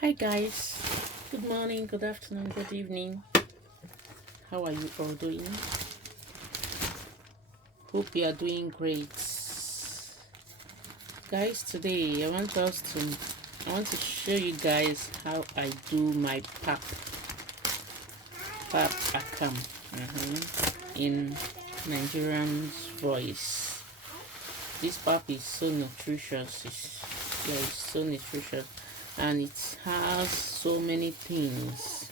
Hi guys, good morning, good afternoon, good evening. How are you all doing? Hope you are doing great. Guys, today I want to show you guys how I do my pap akam in Nigerian's voice. This pap is so nutritious. It's so nutritious, and it has so many things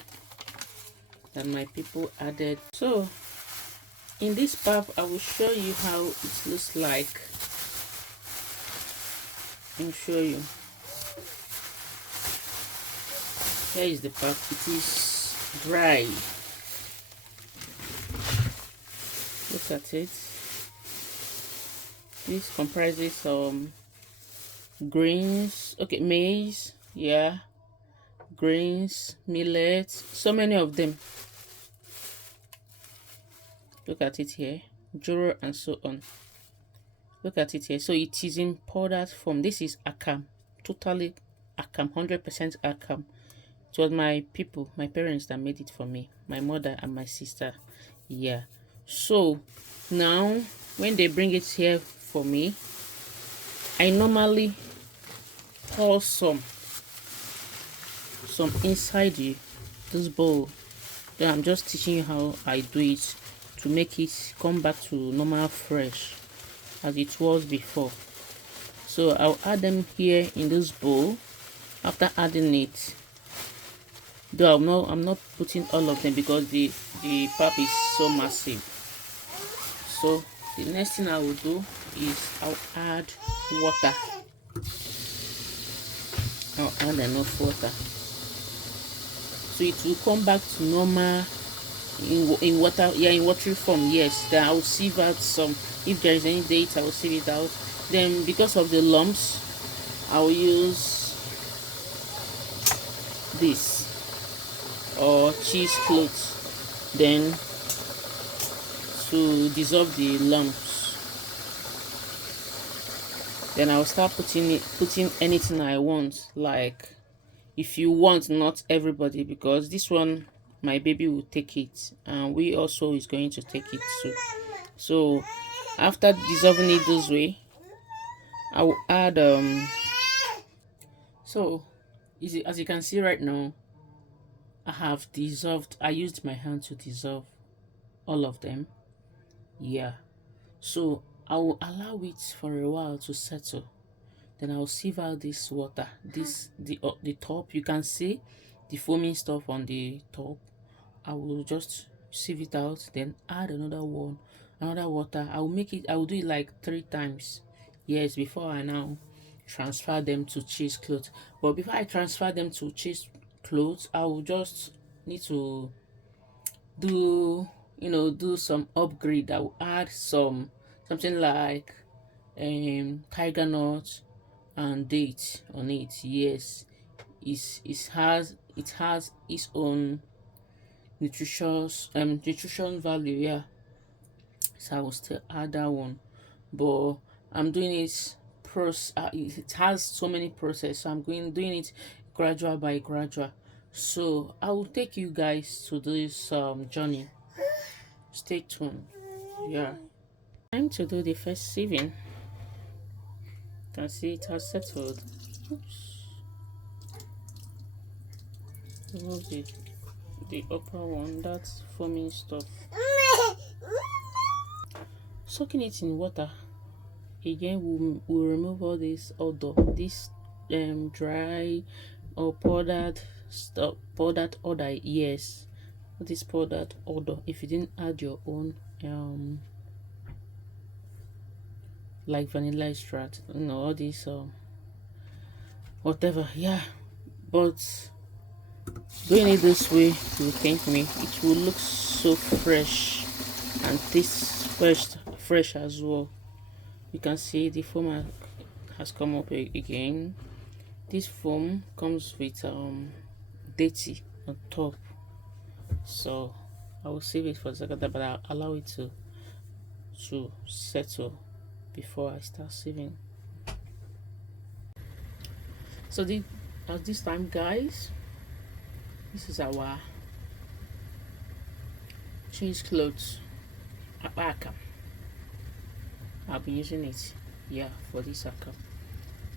that my people added. So in this pap I will show you how it looks like. Let me show you. Here is the pap. It is dry. Look at it. This comprises some grains, okay, maize, yeah, grains, millet, so many of them. Look at it here, joro and so on. Look at it here. So it is in powdered form. This is akam, totally akam, 100% akam. It was my people, my parents that made it for me, my mother and my sister. Yeah. So now when they bring it here for me, I normally pour some inside this bowl. Then I'm just teaching you how I do it to make it come back to normal fresh as it was before. So I'll add them here in this bowl. After adding it, though I'm not putting all of them because the pap is so massive. So the next thing I will do is I'll add water. I'll add enough water so it will come back to normal in water, yeah, in watery form. Yes, then I'll sieve out some. If there is any date, I will sieve it out. Then because of the lumps, I'll use this or cheesecloth then to dissolve the lumps. Then I'll start putting anything I want. Like if you want, not everybody, because this one my baby will take it and we also is going to take it too. So after dissolving it this way, I will add so easy as you can see right now. I used my hand to dissolve all of them. Yeah. So I will allow it for a while to settle. Then I'll sieve out this water. The top, you can see the foaming stuff on the top. I will just sieve it out, then add another water. I will do it like 3 times. Yes, before I now transfer them to cheesecloth. But before I transfer them to cheesecloth, I will just need to do some upgrade. I will add something like tiger nut and date on it. Yes, it has its own nutrition value. Yeah, so I will still add that one, but I'm doing it it has so many process, so I'm doing it gradual by gradual. So I will take you guys to this journey. Stay tuned. Yeah, time to do the first sieving. You can see it has settled. Oops. Remove the upper one, that's foaming stuff. Soaking it in water again will remove all this odor, this dry or powdered stuff, powdered odor. Yes, this powdered odor if you didn't add your own like vanilla extract, all this whatever. Yeah, but doing it this way, you thank me, it will look so fresh and taste fresh as well. You can see the foam has come up again. This foam comes with dainty on top, so I will save it for a second, but I'll allow it to settle before I start sieving. So At this time, guys, this is our change clothes akam. I'll be using it, yeah, for this akam.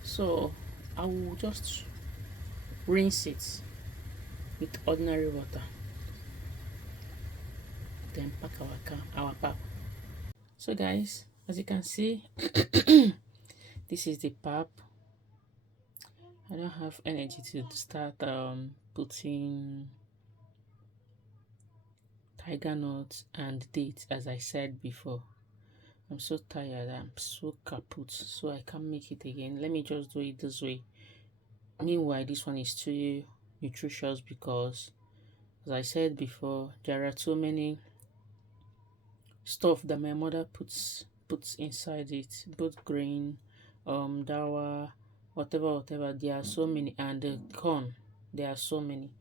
So I will just rinse it with ordinary water, then pack our pap. So guys, as you can see, this is the pap. I don't have energy to start putting tiger nuts and dates, as I said before. I'm so tired, I'm so kaput, so I can't make it again. Let me just do it this way. Meanwhile, this one is too nutritious because, as I said before, there are so many stuff that my mother puts inside it, both grain, dawa, whatever. There are so many, and the corn, there are so many.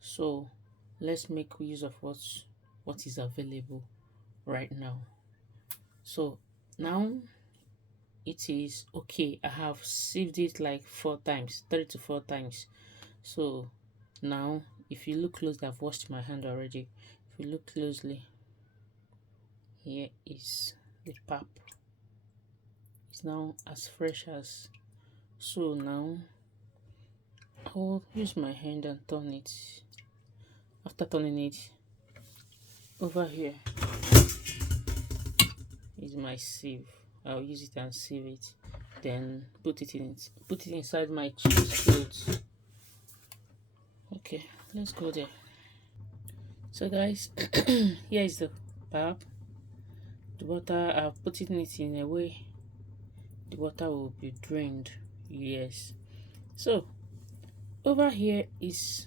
So let's make use of what is available right now. So now it is okay. I have sieved it like 4 times, 3 to 4 times. So now if you look closely, I've washed my hand already. If you look closely, here is the pap. It's now as fresh as. So now I'll use my hand and turn it. After turning it, over here is my sieve. I'll use it and sieve it, then put it inside my cheese clothes. Okay, let's go there. So guys, here is the pap. The water, I've put it in a way the water will be drained. Yes. So over here is,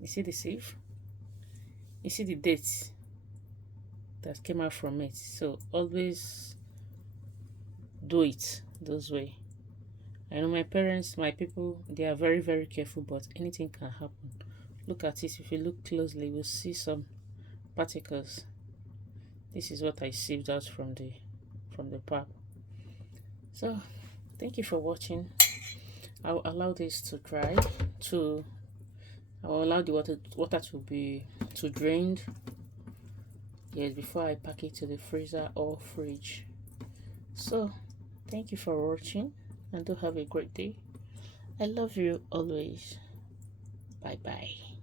you see the sieve, you see the dates that came out from it. So always do it this way. I know my parents, my people, they are very, very careful, but anything can happen. Look at it. If you look closely, you'll see some particles. This is what I sieved out from the pap. So thank you for watching. I'll allow this to dry. I'll allow the water to drain. Yes, before I pack it to the freezer or fridge. So thank you for watching, and do have a great day. I love you always. Bye bye.